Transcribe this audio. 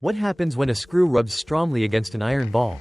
What happens when a screw rubs strongly against an iron ball?